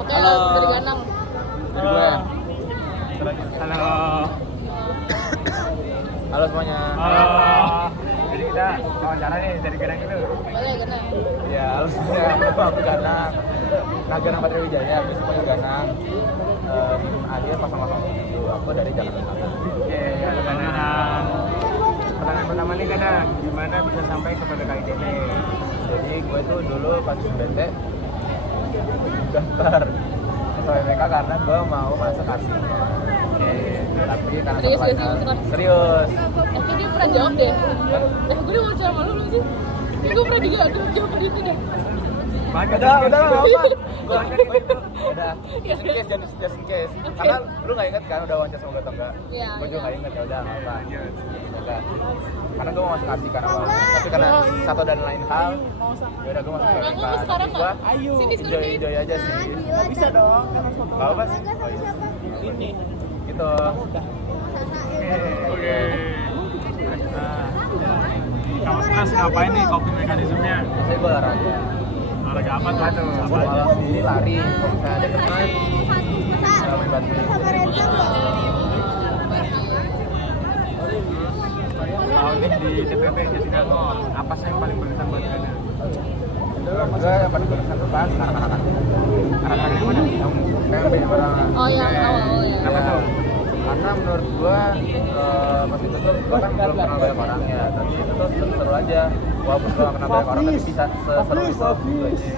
Oke, Halo. dari Ganang. Dari gue. Halo. Halo semuanya. Halo. Jadi kita wawancara nih dari Ganang itu. Boleh, Ganang. Ya, halo semuanya. Aku Ganang. Nah, Ganang Patria Wijaya, besok panggil Ganang. Akhir pasang-pasang itu. Aku dari Jakarta Selatan. Oke, halo Ganang. Pertanyaan pertama nih Ganang, gimana bisa sampai ke PPK ITB? Jadi gue tuh dulu pas BT daftar PPK karena gue mau masuk arsinya. Oke. Tapi karena Serius satu gak sih, lainnya- masuk arsi? Serius. Kayak dia pernah jawab deh. Gue udah wawancara sama lu belum sih? Kayak gue pernah jawab itu deh. Banyak Udah kan? nggak apa. Banyak Gue itu udah just in case. Karena lu nggak inget kan udah wawancara sama gue atau enggak? Iya, Gue juga iya. nggak inget, ya udah nggak apa. Udah. Karena gue mau masuk arsi kan awalnya. Tapi karena satu dan lain hal, ya udah gue masuk Nah, PPK. lu sekarang nggak? Sini sekarang kayak Enjoy aja sih. Nggak bisa dong, kan harus foto. Gak apa sih. Ini. Gitu. Oke. Nah, kalau stres ngapain nih coping mekanismenya? Biasanya gue olahraga. Olahraga apa tuh? Gue malah sendiri lari. Kalau misalnya ada teman, main badminton. Tahun ini di TPP Jatinangor, apa sih yang paling berkesan buat Ganang? Gue yang paling berkesan tuh pas anak-anak. Anak-anak yang mana? Yang PMP orang. Oh, yang awal ya. Kenapa tuh? Karena menurut gua pas itu tuh gua kan belum kenal banyak orang ya, tapi itu tuh seru-seru aja. Walaupun gua gak kenal banyak orang, tapi bisa seseru itu gitu aja.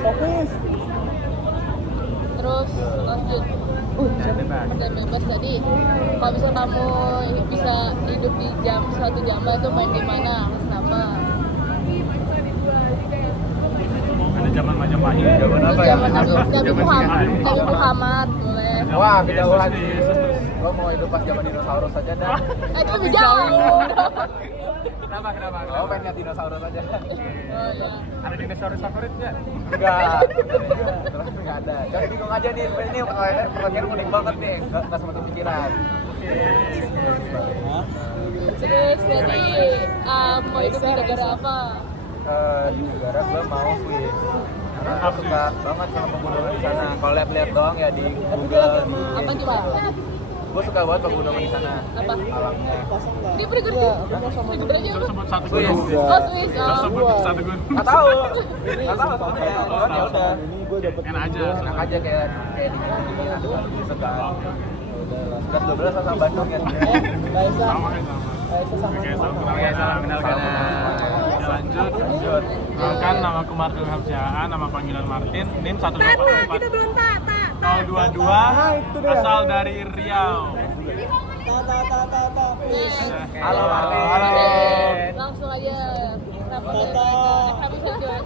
Terus lanjut. Jangan bebas. Pertanyaan bebas tadi. Kalau misalnya kamu bisa hidup di suatu jam itu main di mana? Kenapa? Ada zaman Majapahit, zaman Terus apa ya? zaman Nabi Muhammad, Nabi Zaman Muhammad boleh. Wah, beda Yesus lagi. nih, Yesus terus. Gua mau hidup pas zaman dinosaurus aja dah. Itu lebih jauh. Kenapa? Gua pengen lihat dinosaurus aja. Oh iya. Ada dinosaurus favorit nggak? Enggak. Terus enggak ada. Jadi bingung aja nih, ini pertanyaan unik banget nih. Enggak sama kepikiran. Terus tadi mau hidup di negara apa? Di negara gua mau Swiss. Karena aku suka banget sama pegunungan di sana. Kalau lihat-lihat doang ya di Google, di Apa gimana? gue suka banget pegunungan di sana. Apa? Alamnya. Dia pernah ngerti? Negara aja apa? Sebut satu Swiss. gunung. Oh Swiss. Sebut satu gunung. Nggak tahu. Nggak tahu soalnya. Cuman ya udah. Enak aja. Enak aja kayak di ada gitu kan. Udah 11-12 sama Bandung ya. Sama kayak sama. Oke, salam kenal Ganang. Ya, lanjut. Kan nama aku Martin Hamsyaan, nama panggilan Martin. NIM 184 Kita belum tak. 022, asal dari Riau. Halo, Martin. Langsung aja. Kenapa bisa jualan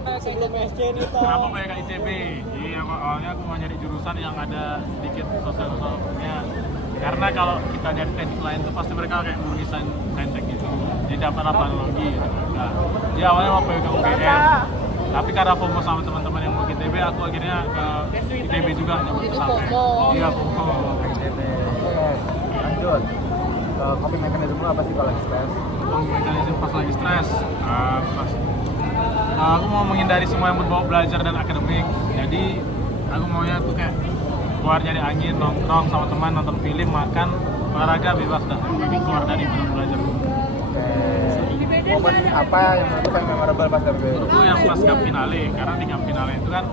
Kenapa PPK ITB? Iya, awalnya aku mau nyari jurusan yang ada sedikit sosial-sosialnya. Karena kalau kita nyari teknik lain tuh pasti mereka kayak murni saintek gitu. Jadi dapat analogi gitu. Nah, jadi awalnya mau PPK UGM. Tapi karena FOMO sama teman-teman yang mau ke ITB, aku akhirnya ke ITB juga. Jadi sampai. FOMO. Iya, FOMO. Lanjut. Coping mechanism lu apa sih kalau lagi stres? Mekanisme pas lagi stres, aku mau menghindari semua yang berbau belajar dan akademik. Jadi aku maunya tuh kayak keluar nyari angin, nongkrong sama teman, nonton film, makan, olahraga bebas dah. Yang penting keluar dari belajar. Momen apa yang menurut lu paling memorable pas dari Itu yang pas cup finale, karena di cup finale itu kan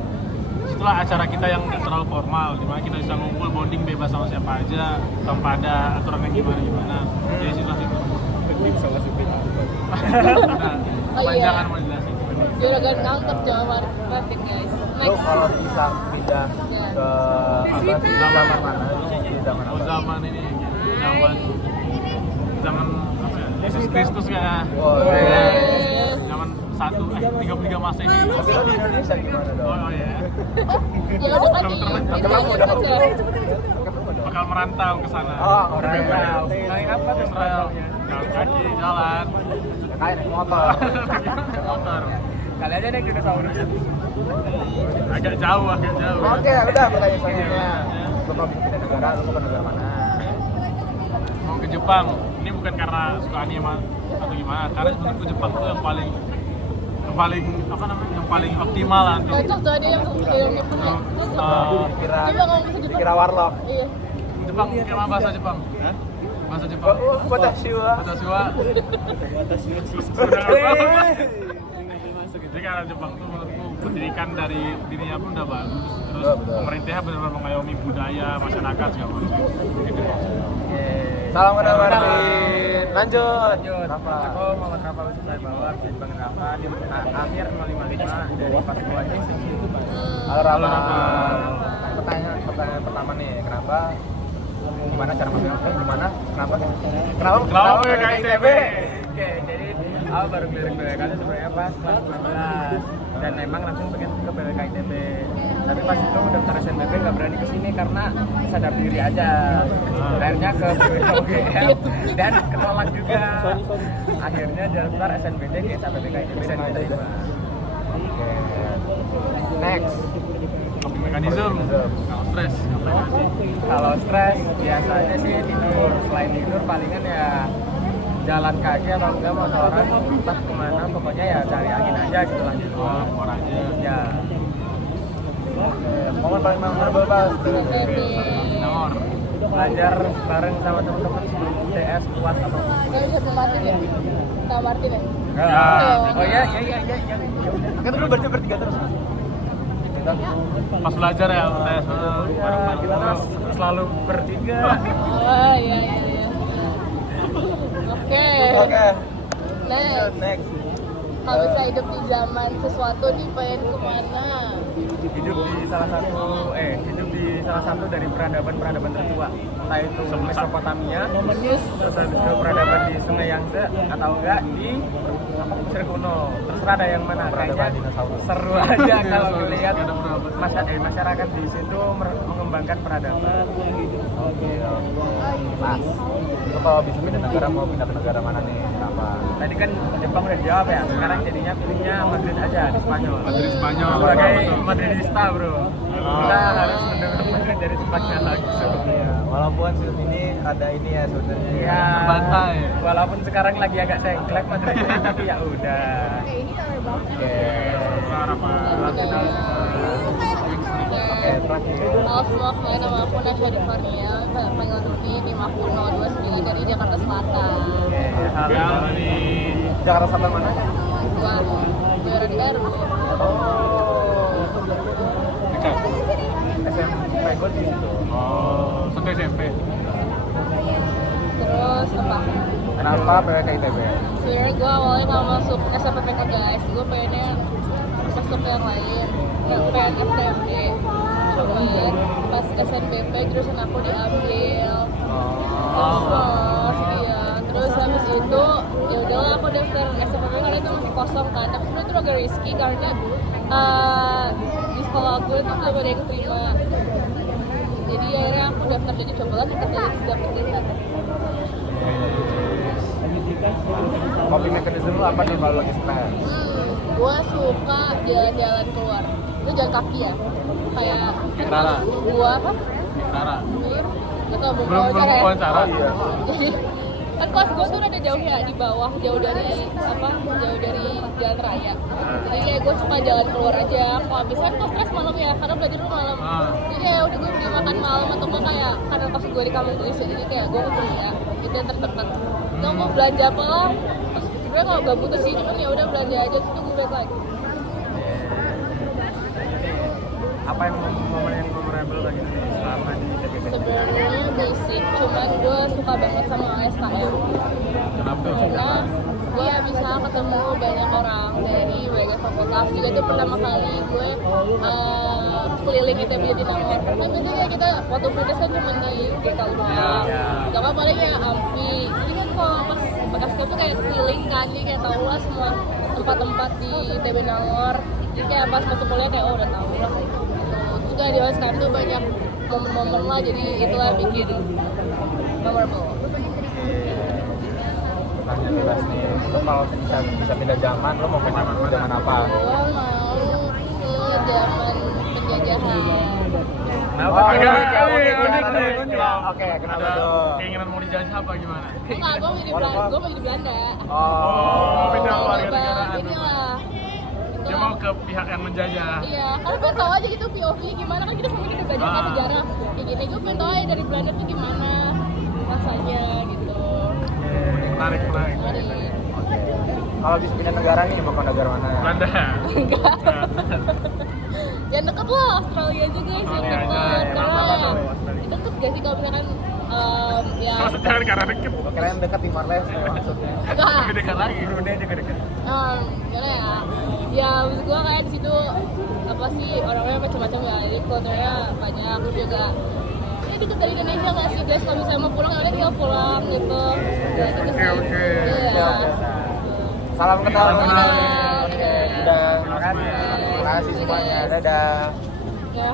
itulah acara kita yang nggak terlalu formal, dimana kita bisa ngumpul bonding bebas sama siapa aja, tanpa ada aturan yang gimana. Jadi situlah itu. Panjangan mau jelasin. Juragan nangkep jawaban Martin guys. Lu Next. kalau bisa pindah ke apa sih zaman mana? Di zaman Oh, apa? zaman ini, zaman apa ya? Yesus Kristus kayaknya. Oh, Yes. Zaman 33 Masehi. Tapi lu di Indonesia gimana dong? Oh ya. Ya udah kan Belum ini terlalu aja. Bakal merantau ke sana. Oh, orang Naik apa tuh Israel? Jalan kaki, jalan. Kayak naik motor. Naik motor. Kali aja naik dinosaurus. Agak jauh. Oke, udah pertanyaan selanjutnya. Lu kalau bisa pindah negara, lu mau ke negara mana? Mau ke Jepang. Ini bukan karena suka anime atau gimana, karena menurutku Jepang tuh yang paling yang paling optimal lah untuk Cocok tuh dia yang punya. Dia ngomong bahasa Jepang. Kira warlock. Iya. Jepang, gimana bahasa Jepang? Bahasa Jepang. Watashiwa. Watashiwa. Jadi karena Jepang tuh menurutku pendidikan dari dirinya pun udah bagus. Terus pemerintahnya benar-benar mengayomi budaya masyarakat segala macam. Salam kenal Martin. Lanjut. Rafa. Aku Muhammad Rafa Wisnu Bawar, Bang Rafa di akhir 055 dari pas gua aja sih. Halo Rafa. Pertanyaan pertama nih, gimana cara masuknya? Kenapa PWK ITB? Oke, jadi aku baru ngelirik PWK itu sebenarnya pas kelas 19 dan emang langsung pengen ke PWK ITB. Tapi pas itu daftar SNBP nggak berani kesini karena sadar diri aja. Akhirnya ke PWK UGM dan ketolak juga. Akhirnya daftar SNBT di PWK ITB dan diterima. Oke. Next. Mekanisme, kalau stres, ngapain sih? Kalau stres biasanya sih tidur. Selain tidur palingan ya jalan kaki atau enggak motoran entah kemana, pokoknya ya cari angin aja gitu lah gitu. Keluar aja. Ya. Momen paling memorable pas Nomor. Belajar bareng sama teman-teman sebelum UTS, UAS atau Gak bisa Martin ya? Tahu Martin ya? Ya. Oh ya. kan lu bertiga terus. Pas belajar ya, UTS bareng-bareng Kita selalu bertiga. Oh iya. Oke. Next. Kalau bisa hidup di zaman sesuatu nih pengen kemana? Hidup di salah satu dari peradaban tertua, entah itu Mesopotamia, terus habis itu peradaban di Sungai Yangtze atau enggak di Mesir kuno. Terserah ada yang mana. Kayaknya seru aja kalau melihat masyarakat di situ mengembangkan peradaban. Oke. Pas. Lu kalau bisa pindah negara mau pindah ke negara mana nih? Kenapa? Tadi kan Jepang udah dijawab ya. Sekarang jadinya pilihnya Madrid aja di Spanyol. Madrid Spanyol. Sebagai Betul. Madridista bro, kita harus mendukung Madrid dari tempatnya langsung. Iya, walaupun film ini ada ini ya sebenarnya. Ya, Bantai. walaupun sekarang lagi agak sengklek Madrid ini, tapi ya udah. Oke. Oke, terakhir. Halo semua, kenalin nama aku Nasya Divarnia, panggil Nuni di Makuno 29 dari Jakarta Selatan. Ya, di Jakarta Selatan mana? Wah, Bayaran Baru. dekat. SMP gue di situ. Oh, sampai SMP. Terus apa? Kenapa PWK ITB? Sebenarnya gue awalnya nggak masuk SMPTK guys, gue pengennya masuk yang lain, yang pengen FTMD. Cuman pas SNBP jurusan aku diambil. Terus habis itu ya udahlah aku daftar SNBP karena itu masih kosong kan. Tapi sebenarnya itu agak risky karena di sekolah aku itu belum ada yang terima. Jadi akhirnya aku daftar jadi coba lagi dapetin kan. Coping mechanism lu apa nih kalau lagi stres? Gue suka jalan-jalan keluar. Itu jalan kaki ya. Kayak Rara. gua apa? Rara. Atau Belum wawancara. Iya. Jadi kan kelas gue tuh udah jauh ya di bawah, jauh dari jalan raya. Jadi kayak gue suka jalan keluar aja. Kalau habis kan gue stres malam ya, karena belajar dulu malam. Jadi kayak udah gue beli makan malam atau gue kayak karena pas gue di kampung tulis jadi kayak gue beli ya itu yang terdekat. Itu mau belanja apa lah? Terus sebenarnya kalau gak butuh sih, cuman ya udah belanja aja terus gue balik lagi. Apa yang momen yang memorable bagi lu selama di TPB? Sebenarnya basic, cuman gue suka banget sama SKM. Kenapa? Karena gue bisa ketemu banyak orang dari berbagai fakultas. Juga itu pertama kali gue keliling ITB di Nangor. Karena biasanya kita waktu kritis kan cuma di GKU doang. Gak apa paling kayak amfi. Jadi kan kalau pas bekas tuh kayak keliling kan, jadi kayak tau lah semua tempat-tempat di ITB Nangor. Jadi kayak pas masuk kuliah kayak udah tau lah. Terus juga di sekarang tuh banyak momen-momen lah, jadi itulah bikin memorable. Tanya jelas nih, lo kalau bisa pindah zaman, lo mau ke zaman apa? Gue mau ke zaman penjajahan. Kenapa? Oke, kenapa Ada tuh? keinginan mau dijajah apa gimana? Enggak, gue mau di Belanda. Oh, pindah warga negaraan. Inilah Dia mau ke pihak yang menjajah. Iya, karena pengen tahu aja gitu POV gimana, kan kita semua udah belajar kan sejarah kayak gini. Gue pengen tahu aja dari Belanda tuh gimana rasanya gitu. Menarik. Mari. Kalau bisa pindah negara nih, mau ke negara mana? Belanda. Enggak. Yang deket lah, Australia juga sih yang Australia deket. aja, Karena kenapa ya, tuh Australia? deket gak sih kalau misalkan ya Maksudnya kan karena deket. Kalian dekat Timor Leste maksudnya. enggak. Lebih dekat lagi. Brunei juga dekat. Gimana ya? Ya maksud gue kayak di situ apa sih orang-orangnya macam-macam ya, jadi culture-nya banyak. Terus juga ya gitu dari Indonesia nggak sih guys, kalau misalnya mau pulang ya udah tinggal pulang gitu. Ya gitu sih. Oke. Iya. Salam kenal. Salam kenal. Oke, udah. Terima kasih. Terima kasih semuanya. Dadah. Ya.